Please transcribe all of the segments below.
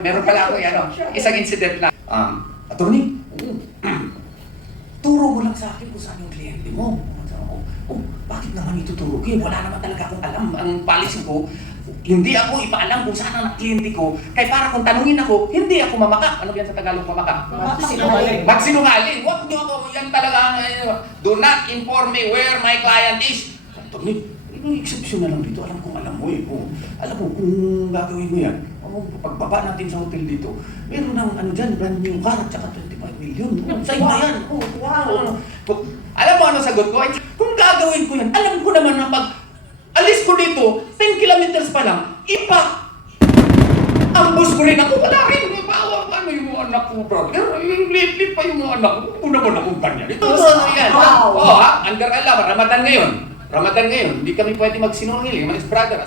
Meron pala ako isang incident lang. Attorney, turo mo lang sa akin kung saan yung kliyente mo. Bakit naman ituturo ko? Wala naman talaga akong alam. Ang policy ko, hindi ako ipaalam kung saan ang kliyente ko. Kaya para kung tanungin ako, hindi ako mamaka. Ano yan sa Tagalog mamaka? Magsinungaling. Magsinungaling. Huwag niyo ako, yan talaga. Do not inform me where my client is. Attorney, may exception na lang dito. Alam mo eh. Alam mo, kung gagawin mo yan, pagbaba natin sa hotel dito, meron ng dyan, brand new car, at saka 25 million. Sa'yo na yan. Wow. Alam mo ano sagot ko? Kung gagawin ko yan, alam ko naman na pag alis ko dito, 10 kilometers pa lang, ambos ko rin ako. Wala rin. Ano yung mga anak ko, brother? Yung late pa yung mga anak ko. Kung naman akong ganyan. Ito yan. Under Allah, Ramadan ngayon. Hindi kami pwede magsinungaling, mga brother.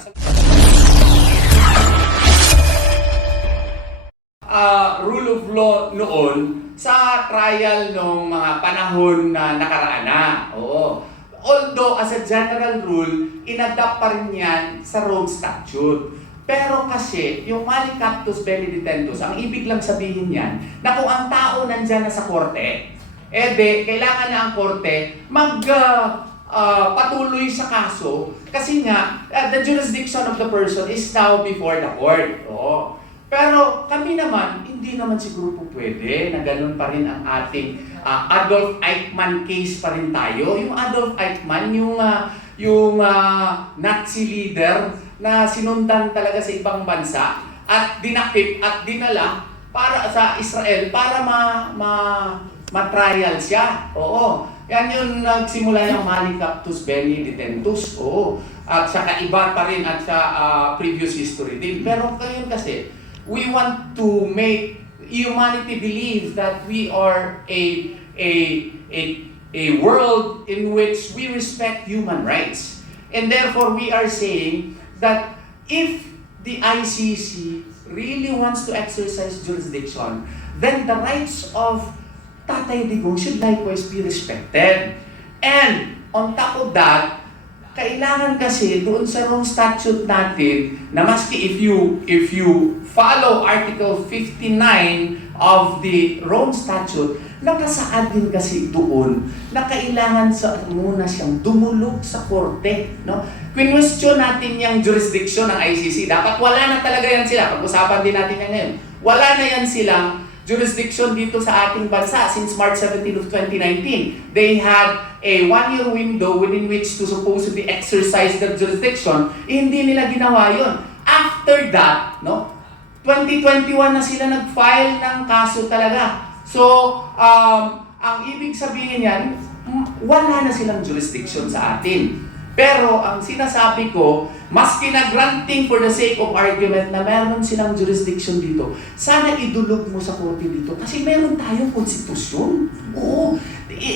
Rule of law noon sa trial ng mga panahon na nakaraan na. Oo. Although, as a general rule, inadapt pa rin yan sa Rome Statute. Pero kasi, yung Mali Captus Belli Detentus, ang ibig lang sabihin yan, na kung ang tao nandyan na sa korte, kailangan na ang korte patuloy sa kaso kasi nga, the jurisdiction of the person is now before the court. Oo. Pero kami naman, hindi naman siguro po pwede na ganun pa rin ang ating Adolf Eichmann case pa rin tayo. Yung Adolf Eichmann, yung Nazi leader na sinundan talaga sa ibang bansa at dinakip at dinala para sa Israel para ma-trial siya. Oo. Yan yung nagsimula yung Mali Captus Belli Detentus. Oo. At saka iba pa rin at sa previous history din. Pero ngayon kasi, we want to make humanity believe that we are a world in which we respect human rights. And therefore, we are saying that if the ICC really wants to exercise jurisdiction, then the rights of Tatay Digong should likewise be respected. And on top of that, kailangan kasi doon sa Rome Statute natin na maski if you follow Article 59 of the Rome Statute, nakasaad din kasi doon na kailangan muna siyang dumulog sa korte. No? Question natin yung jurisdiction ng ICC. Dapat wala na talaga yan sila. Pag-usapan din natin yan ngayon. Wala na yan silang jurisdiction dito sa ating bansa since March 17 of 2019. They had a one-year window within which to supposedly exercise their jurisdiction. Hindi nila ginawa yun. After that, 2021 na sila nag-file ng kaso talaga. So, ang ibig sabihin yan, wala na silang jurisdiction sa atin. Pero ang sinasabi ko, maski na granting for the sake of argument na meron silang jurisdiction dito, sana idulog mo sa korte dito kasi meron tayong konstitusyon. Oo.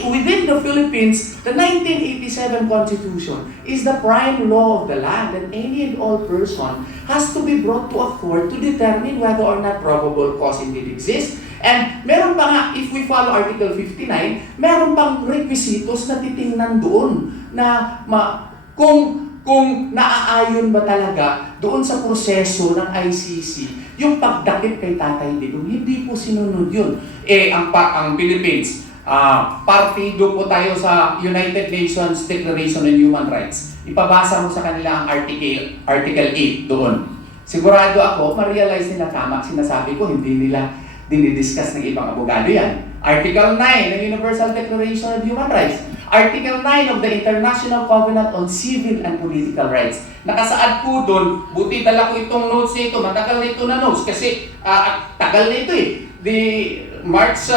Within the Philippines, the 1987 Constitution is the prime law of the land and any and all person has to be brought to a court to determine whether or not probable cause indeed exists. And meron pa nga, if we follow Article 59, meron pang requisitos na titingnan doon na kung naaayon ba talaga doon sa proseso ng ICC yung pagdakip kay Tatay Digong. Hindi po sinunod yun. Ang Philippines, partido po tayo sa United Nations Declaration on Human Rights. Ipabasa mo sa kanila ang Article 8 doon. Sigurado ako, ma-realize nila tama. Sinasabi ko, hindi nila dinidiscuss ng ibang abogado yan. Article 9 ng Universal Declaration of Human Rights. Article 9 of the International Covenant on Civil and Political Rights. Nakasaad po doon, buti dala ko itong notes nito, matagal na ito na notes kasi tagal na ito eh. The March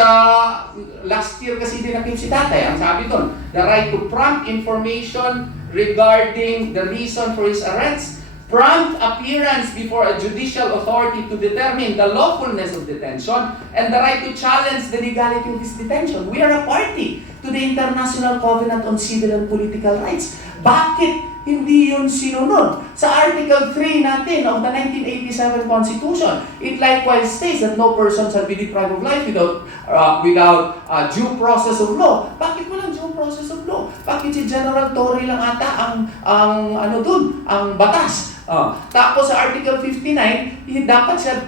last year kasi dinakip si Tatay, ang sabi doon, the right to prompt information regarding the reason for his arrest, prompt appearance before a judicial authority to determine the lawfulness of detention, and the right to challenge the legality of his detention. We are a party to the International Covenant on Civil and Political Rights. Bakit hindi yun sinunod? Sa Article 3 natin of the 1987 Constitution, it likewise states that no person shall be deprived of life without due process of law. Bakit walang due process of law? Bakit si General Torre lang ata ang batas? Tapos sa Article 59, dapat siya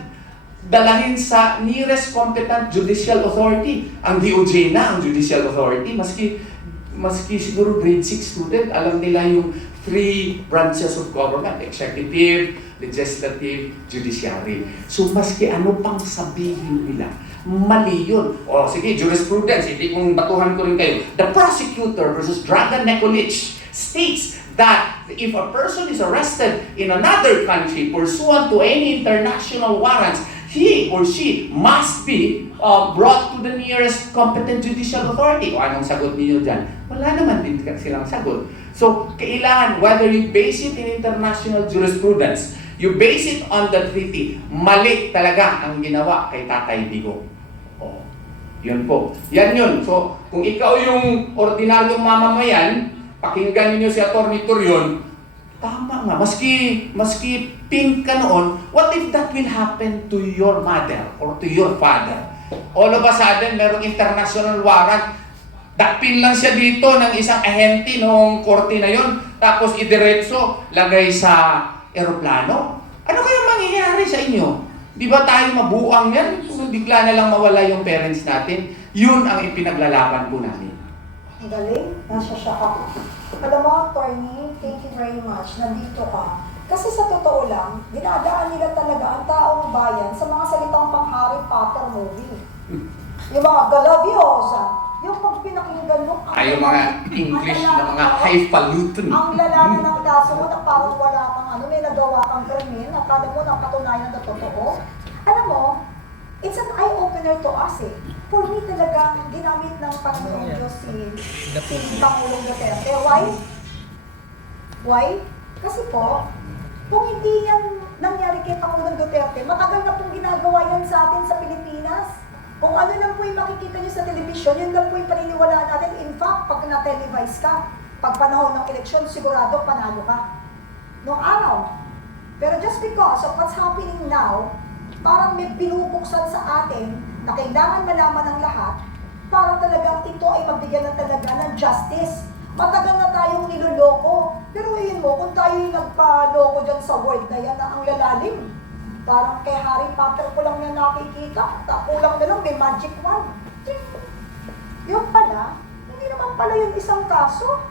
dalahin sa nearest competent judicial authority. Ang DOJ na ang judicial authority, maski siguro grade 6 student, alam nila yung three branches of government: executive, legislative, judiciary. So maski ano pang sabihin nila, mali yun. O sige, jurisprudence, hindi kong batuhan ko rin kayo. The prosecutor versus Dragan Nikolic states that if a person is arrested in another country pursuant to any international warrants, he or she must be brought to the nearest competent judicial authority. O anong sagot niyo dyan? Wala naman din silang sagot. So, kailangan, whether you base it in international jurisprudence, you base it on the treaty, mali talaga ang ginawa kay Tatay Digong. O, yun po. Yan yun. So, kung ikaw yung ordinaryong mamamayan, pakinggan niyo si Atty. Torion, tama nga. Maski pink ka noon, what if that will happen to your mother or to your father? All of a sudden, merong international warrant. Dakpin lang siya dito ng isang ahente noong korte na yon, tapos idiretso, lagay sa eroplano. Ano kaya mangyayari sa inyo? Di ba tayo mabuang yan? Kung bigla na lang mawala yung parents natin, yun ang ipinaglalaban po namin. Ang galing, nasya ako. Alam mo, attorney, thank you very much. Nandito ka. Kasi sa totoo lang, dinadaan nila talaga ang taong bayan sa mga salitang pang Harry Potter movie. Yung mga Galaviosa, yung pag pinakinggan mo, yung mga English na mga highfalutin. Ang lalaki ng kaso mo na parang wala kang may nagawa kang krimen, akala mo napatunayan na totoo. Alam mo, it's an eye-opener to us eh. For me talagang ginamit ng Panginoong Diyos si Pangulong Duterte. Why? Kasi po, kung hindi yan nangyari kay Pangulong Duterte, matagal na pong ginagawa yan sa atin sa Pilipinas. Kung ano lang po yung makikita nyo sa television, yun lang po yung paniniwalaan natin. In fact, pag na-televise ka, pag panahon ng eleksyon, sigurado panalo ka. Noong araw. Pero just because of what's happening now, parang may pinupuksan sa atin na kailangan malaman ng lahat para talagang ito ay mabigyan ng talaga ng justice. Matagal na tayong niloloko. Pero yun mo, kung tayo yung nagpa-loko dyan sa world na yan na ang lalalim, parang kay Harry Potter ko lang na nakikita, kulang na lang may magic wand. Yung pala, hindi naman pala yung isang kaso.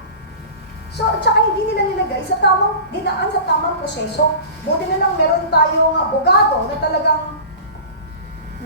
So, at saka hindi nila nilagay sa tamang, dinaan sa tamang proseso. Buti na lang meron tayong abogado na talagang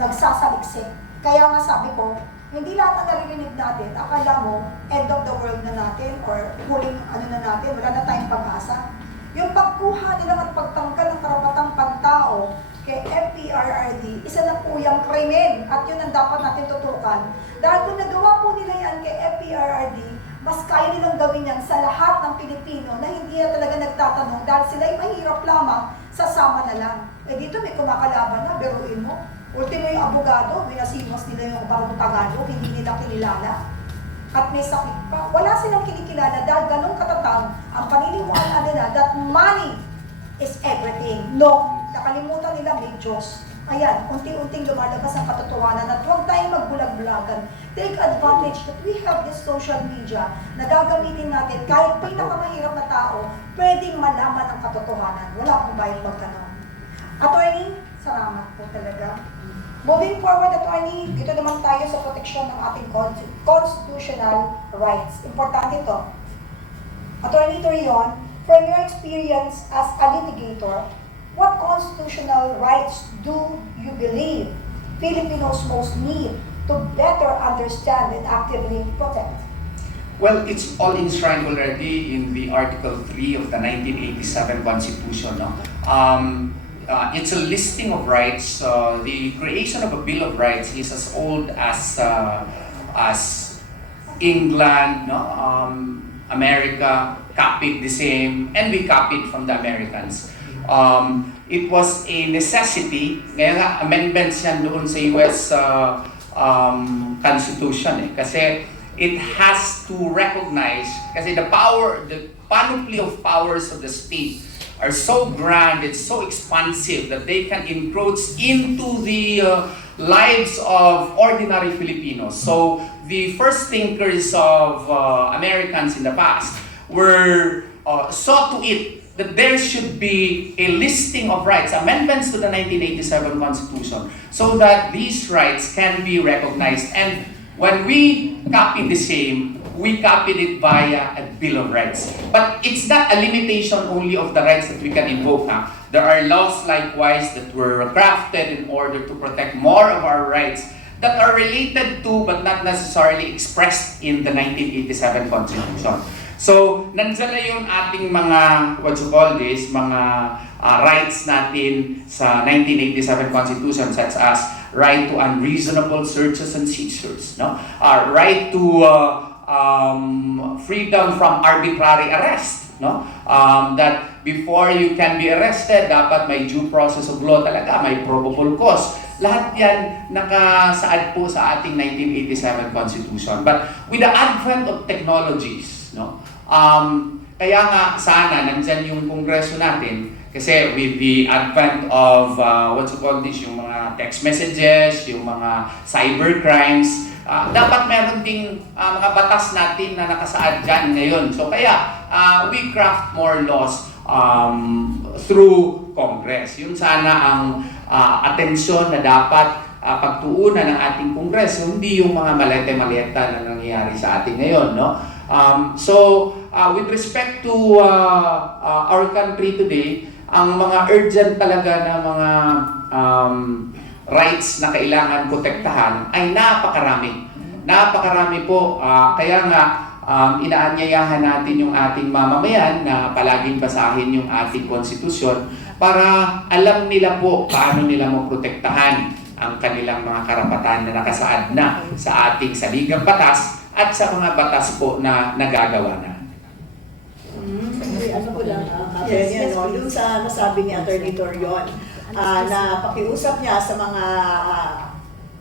nagsasaliksik. Kaya nga sabi ko, hindi lahat na naririnig natin, akala mo, end of the world na natin or huling na natin, wala na tayong pag-asa. Yung pagkuha nila at pagtanggal ng karapatang pantao kay FPRRD, isa na po yung krimen at yun ang dapat natin tutukan. Dahil kung nagawa po nila yan kay FPRRD, mas kaya nilang gawin yan sa lahat ng Pilipino na hindi na talaga nagtatanong dahil sila ay mahirap lamang, sasama na lang. Eh dito may kumakalaban na, beruin mo. Ultimo yung abogado, minasimos nila yung parang Tagalog, hindi nila kilala. At may sakit pa. Wala silang kinikilala dahil ganun katatag ang paniniwalaan nila that money is everything. No, nakalimutan nila may Diyos. Ayan, unti-unting lumalabas ang katotohanan at huwag tayong magbulag-bulagan. Take advantage that we have this social media na gagamitin natin kahit pinakamahirap na tao, pwedeng malaman ang katotohanan. Wala akong bayang magtanong. Attorney, salamat po talaga. Moving forward, attorney, dito naman tayo sa proteksyon ng ating constitutional rights. Importante ito. Attorney Torion, from your experience as a litigator, what constitutional rights do you believe Filipinos most need to better understand and actively protect? Well, it's all enshrined already in the Article 3 of the 1987 Constitution. No? It's a listing of rights. The creation of a Bill of Rights is as old as England, no? America copied the same, and we copied from the Americans. It was a necessity, kaya nga amendments yan doon sa US Constitution kasi it has to recognize, kasi the panoply of powers of the state are so grand, it's so expansive that they can encroach into the lives of ordinary Filipinos. So the first thinkers of Americans in the past were saw to it that there should be a listing of rights, amendments to the 1987 Constitution, so that these rights can be recognized. And when we copy the same, we copied it via a Bill of Rights. But it's not a limitation only of the rights that we can invoke. There are laws likewise that were crafted in order to protect more of our rights that are related to but not necessarily expressed in the 1987 Constitution. So, nandiyan na yung ating mga, mga rights natin sa 1987 Constitution, such as right to unreasonable searches and seizures, no? Right to freedom from arbitrary arrest, no? That before you can be arrested, dapat may due process of law talaga, may probable cause. Lahat yan nakasaad po sa ating 1987 Constitution. But with the advent of technologies, no? Kaya nga sana nandyan yung Kongreso natin kasi with the advent of yung mga text messages, yung mga cyber crimes, dapat meron ding mga batas natin na nakasaad dyan ngayon. So kaya we craft more laws through Congress. Yun sana ang atensyon na dapat pagtuunan ng ating Kongreso, hindi yung mga malete-maleta na nangyayari sa atin ngayon, no? With respect to our country today, ang mga urgent talaga na mga rights na kailangan protektahan ay napakarami. Napakarami po. Kaya nga, inaanyayahan natin yung ating mamamayan na palaging basahin yung ating konstitusyon para alam nila po paano nila maprotektahan ang kanilang mga karapatan na nakasaad na sa ating saligang batas at sa mga batas po na nagagawa na. Ano ko lang, dun sa nasabi ni Atty. Torion, na pakiusap niya sa mga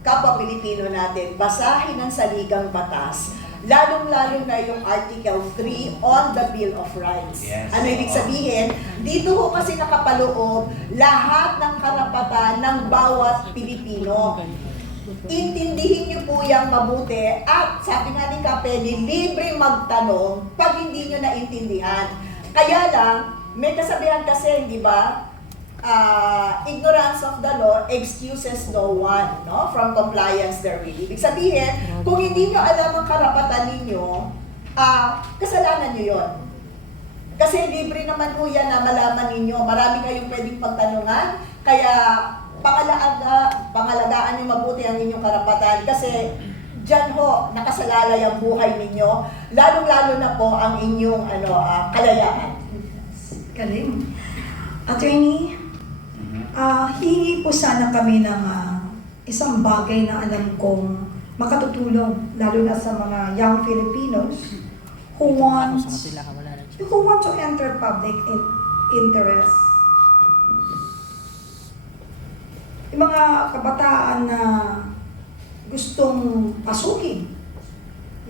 kapwa Pilipino natin, basahin ang saligang batas, lalong-lalo na yung Article 3 on the Bill of Rights. Yes. Ano ibig sabihin? Dito ho kasi nakapaloob lahat ng karapatan ng bawat Pilipino. Intindihin niyo po yung mabuti at sabi nga ni Kapeli, libre magtanong pag hindi niyo naintindihan. Kaya lang, may kasabihan kasi, di ba? Ignorance of the law excuses no one, no? From compliance thereof. Ibig sabihin, kung hindi niyo alam ang karapatan ninyo, kasalanan niyo yon. Kasi libre naman po yan na malaman ninyo. Marami kayong pwedeng pagtanungan, kaya pangalagaan niyo mabuti ang inyong karapatan kasi diyan ho nakasalalay ang buhay ninyo, lalong-lalo na po ang inyong kalayaan. Galing. Attorney, hihingi po sana kami ng isang bagay na alam kong makatutulong lalo na sa mga young Filipinos who want to enter public interest. Yung mga kabataan na gustong pasukin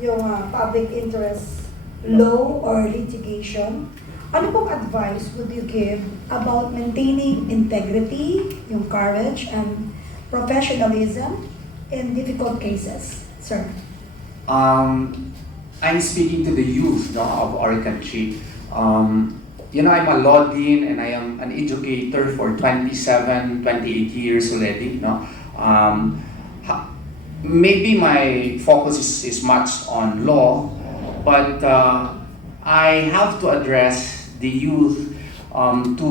yung public interest law or litigation, ano pong advice would you give about maintaining integrity, yung courage and professionalism in difficult cases, sir? I'm speaking to the youth, no, of our country. I'm a law dean and I am an educator for 27, 28 years already. No? Maybe my focus is much on law, but I have to address the youth to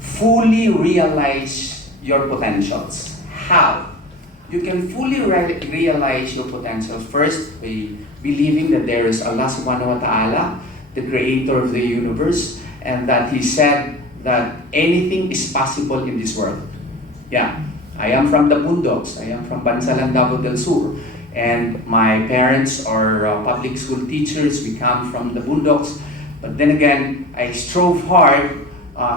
fully realize your potentials. How? You can fully realize your potentials first by believing that there is Allah subhanahu wa ta'ala, the creator of the universe, and that He said that anything is possible in this world. Yeah, I am from the Bundoks. I am from Bansalan, Davao del Sur. And my parents are public school teachers. We come from the Bundoks. But then again, I strove hard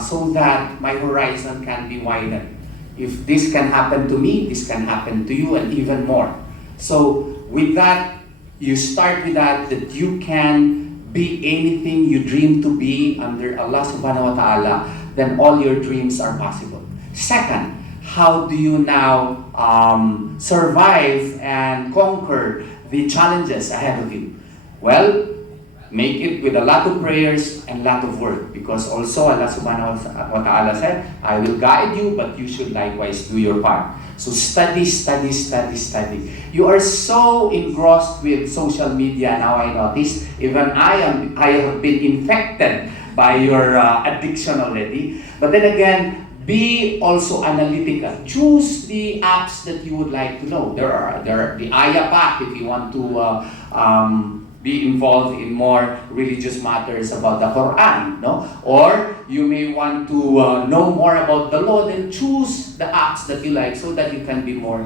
so that my horizon can be widened. If this can happen to me, this can happen to you and even more. So with that, you start with that you can be anything you dream to be under Allah subhanahu wa ta'ala, then all your dreams are possible. Second, how do you now survive and conquer the challenges ahead of you? Well, make it with a lot of prayers and lot of work, because also Allah subhanahu wa ta'ala said, I will guide you, but you should likewise do your part. So study, study, study, study. You are so engrossed with social media now, I notice. Even I have been infected by your addiction already. But then again, be also analytical. Choose the apps that you would like to know. There are the Ayah Path if you want to be involved in more religious matters about the Quran, no? Or you may want to know more about the law, then choose the apps that you like so that you can be more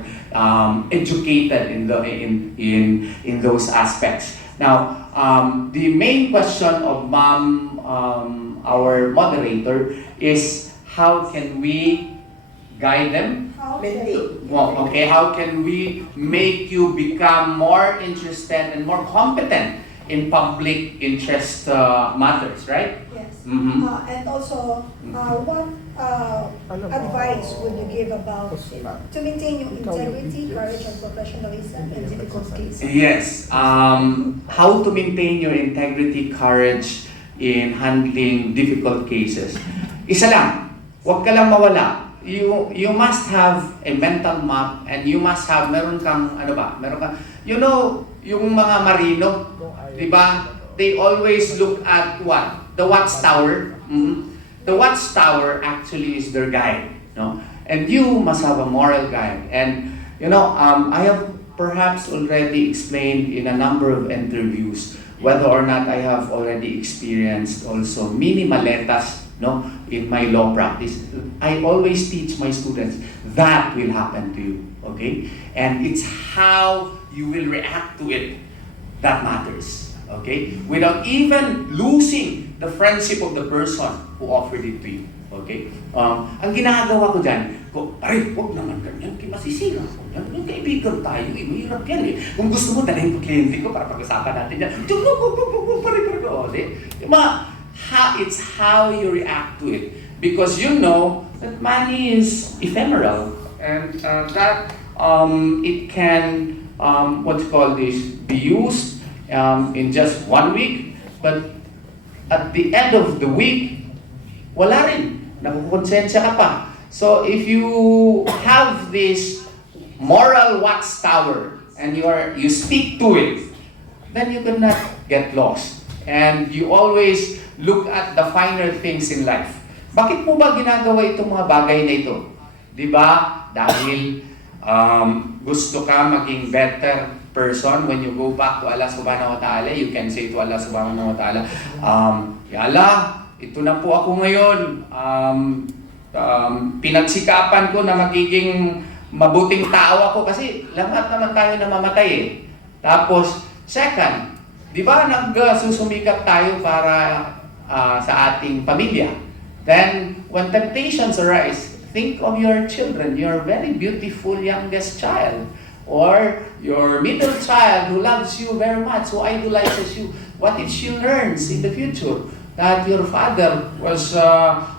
educated in those aspects. Now, the main question of Ma'am, our moderator, is how can we guide them? Well, okay, how can we make you become more interested and more competent in public interest matters, right? Yes. Mm-hmm. And also, what advice would you give about to maintain your integrity, courage, and professionalism in difficult cases? Yes. How to maintain your integrity, courage in handling difficult cases. Isa lang, huwag ka lang mawala. You must have a mental map, and you must have, meron kang, you know, yung mga marino, di ba? They always look at what? The watchtower. Mm-hmm. The watchtower actually is their guide, no? And you must have a moral guide. And, you know, I have perhaps already explained in a number of interviews whether or not I have already experienced also mini maletas, no, in my law practice. I always teach my students that will happen to you, okay? And it's how you will react to it that matters, okay? Without even losing the friendship of the person who offered it to you, okay? Ang ginagawa ko dyan, ay, huwag naman ganyan, masisira ko yan. Yung kaibigan tayo, mahirap yan eh. Kung gusto mo, dalhin ko kliyente ko para pag-usapan natin yan. It's how you react to it. Because you know that money is ephemeral, and that it can, be used in just 1 week, but at the end of the week, wala rin. Nakukonsensya ka pa. So if you have this moral watchtower and you stick to it, then you cannot get lost. And you always look at the finer things in life. Bakit mo ba ginagawa itong mga bagay na ito? Di ba? Dahil gusto ka maging better person when you go back to Allah subhanahu wa ta'ala, you can say to Allah subhanahu wa ta'ala, Ya Allah, ito na po ako ngayon. Pinagsikapan ko na magiging mabuting tao ako kasi lahat naman tayo na mamatay eh. Tapos, second, di ba nagsusumikap tayo para sa ating pamilya? Then, when temptations arise, think of your children, your very beautiful youngest child, or your middle child who loves you very much, who idolizes you. What if she learns in the future that your father was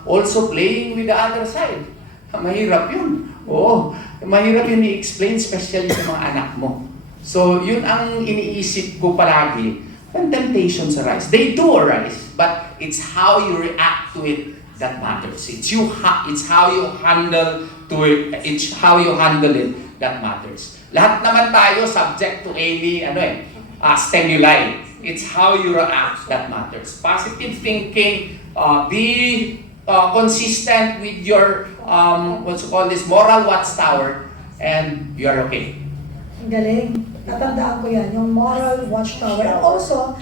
also playing with the other side? Mahirap yun. Oo, mahirap yun i-explain, especially sa mga anak mo. So, yun ang iniisip ko palagi when temptations arise. They do arise, but it's how you react to it that matters. It's how you handle to it. It's how you handle it that matters. Lahat naman tayo subject to any stimuli. It's how you react that matters. Positive thinking, be consistent with your moral watchtower, and you are okay. Ang galing. Natandaan ko yan, yung moral watchtower. And also,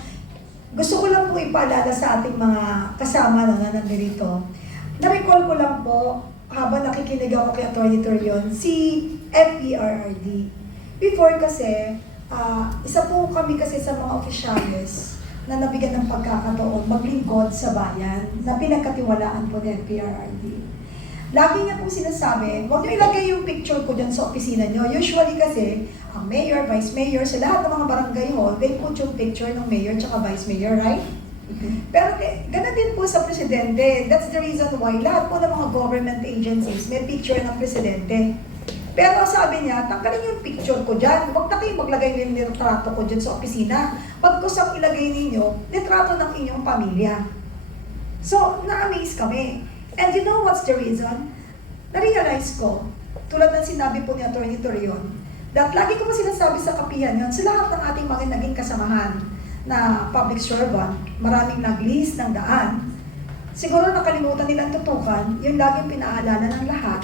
gusto ko lang po ipaalala sa ating mga kasama na nandito. Na-recall ko lang po, habang nakikinig ako kay Atty. Torion, si FPRRD. Before kasi, isa po kami kasi sa mga opisyales na nabigyan ng pagkakataon maglingkod sa bayan na pinagkatiwalaan po ng FPRRD. Lagi niya pong sinasabi, huwag niyo ilagay yung picture ko dyan sa opisina niyo. Usually kasi, ang mayor, vice mayor, sa lahat ng mga barangay hall, they put yung picture ng mayor tsaka vice mayor, right? Pero ganun din po sa presidente. That's the reason why lahat po ng mga government agencies may picture ng presidente. Pero sabi niya, tanggalin yung picture ko dyan. Huwag na kayong maglagay ng litrato ko dyan sa opisina. Pagkus ang ilagay ninyo, litrato ng inyong pamilya. So, na-amaze kami. And you know what's the reason? Na-realize ko, tulad ng sinabi po ni Atty. Torion, that lagi ko pa sinasabi sa kapihan yun, sa lahat ng ating mga naging kasamahan na public servant, maraming nag-list ng daan, siguro nakalimutan nilang tutukan, yung laging pinaalala ng lahat,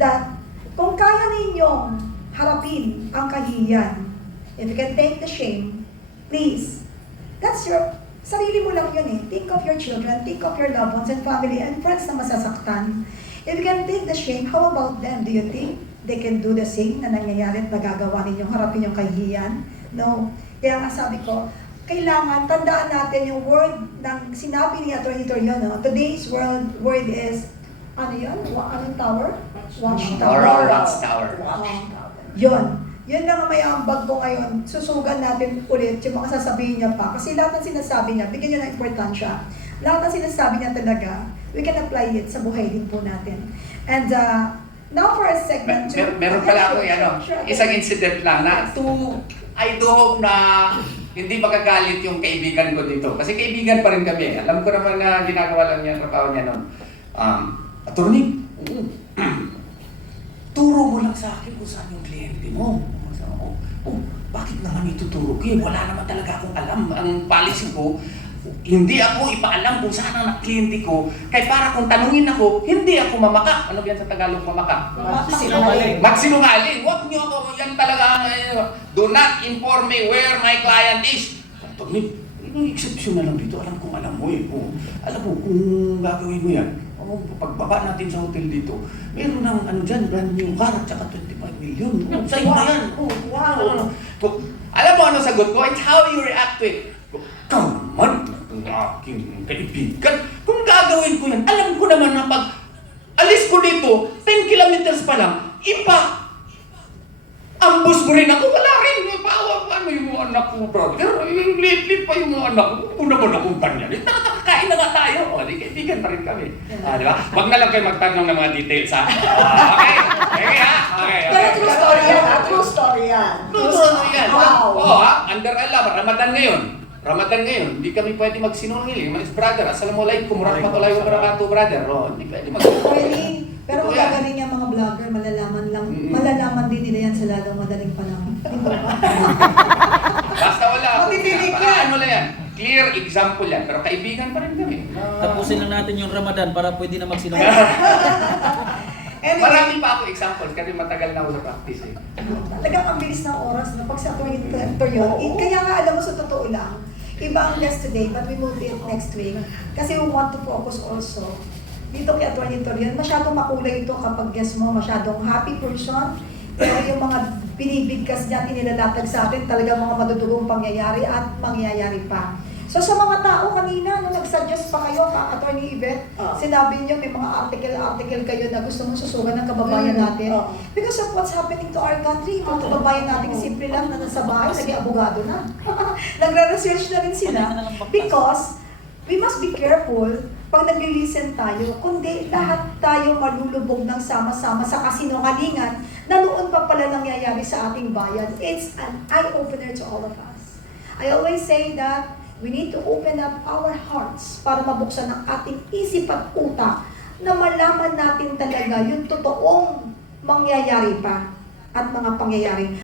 that kung kaya ninyong harapin ang kahihiyan, if you can take the shame, please, that's your, sarili mo lang yun eh. Think of your children, think of your loved ones and family and friends na masasaktan. If you can take the shame, how about them? Do you think they can do the same na nangyayari at nagagawa ninyong harapin yung kahihiyan? No. Kaya nga sabi ko, kailangan tandaan natin yung word ng sinabi ni Atty. Torion, no? Today's word is, ano yun? Anong tower? Watchtower. Or watchtower. Yun. Yun lang ang may ambag ko ngayon. Susugan natin ulit yung mga sasabihin niya pa. Kasi lahat ng sinasabi niya, bigyan niya ng importansya. Lahat ng sinasabi niya talaga, we can apply it sa buhay din po natin. And now for a segment two. Meron pala ako isang incident lang na I do hope na hindi magagalit yung kaibigan ko dito. Kasi kaibigan pa rin kami. Alam ko naman na ginagawa lang niya, trabaho niya noon. Attorney, turo mo lang sa akin kung saan yung kliyente mo. Bakit naman ituturo ko? Wala naman talaga akong alam. Ang policy ko, hindi ako ipaalam kung saan ang kliyente ko. Kaya para kung tanungin ako, hindi ako mamaka. Ano yan sa Tagalog mamaka? Magsinungaling. Huwag niyo ako. Yan talaga. Do not inform me where my client is. Attorney, yung exception na lang dito. Alam kong alam mo eh. Alam mo kung gagawin mo yan. Pagbaba natin sa hotel dito, meron ng dyan, brand new car at saka 25 million. Sa'yo na yan. Wow. Alam mo ano sagot ko? It's how you react to it. Come on, aking kaibigan. Kung gagawin ko yan, alam ko naman na pag alis ko dito, 10 kilometers pa lang, ambus mo rin ako. Wala rin. Ano yung mga anak ko, brother? Yung lately pa yung mga anak ko. Kung naman akong ganyan. Nakakain na nga tayo. Di kaibigan pa rin kami. Di ba? Huwag na lang kayo magtanong ng mga details, ha? Okay? Okay, ha? Okay. Pero true story yan, ha? True story yan. True story yan. Wow. Oo, ha? Under Allah, Ramadan ngayon. Hindi kami pwede magsinungaling. Manis, brother, assalamualaikum warahmatullahi wabarakatuh, brother. Hindi pwede Really? Pero kung gagaling yung mga vlogger, malalaman din nila yan sa lalong madaling panahon. Di ba? Basta wala. Matitinig yan. Ano lang yan? Clear example yan. Pero kaibigan pa rin kami. Tapusin lang natin yung Ramadan para pwede na magsinungaling. Anyway, Marami pa ako example kasi matagal na ako sa practice eh. talagang ang bilis ng oras na pag sa Torion. Kaya nga alam mo sa totoo lang, iba ang guest today but we will be it next week. Kasi we want to focus also dito kay Atty. Torion. Masyadong makulay ito kapag guest mo, masyadong happy person. Pero yung mga binibigkas niya, inilalatag sa atin, talagang mga madudugong pangyayari at mangyayari pa. So sa mga tao kanina, nung nag-suggest pa kayo, Atty. Yvette, sinabi niyo may mga article kayo na gusto mong susugan ng kababayan natin. Because of what's happening to our country, yung kababayan natin simple lang na nasa bahay, naging abogado na. Nagre-research na rin sila. Because we must be careful pag nag-listen tayo, kundi lahat tayo malulubog ng sama-sama sa kasinungalingan na noon pa pala nangyayari sa ating bayan. It's an eye-opener to all of us. I always say that we need to open up our hearts para mabuksan ang ating isip at utak na malaman natin talaga yung totoong mangyayari pa at mga pangyayari.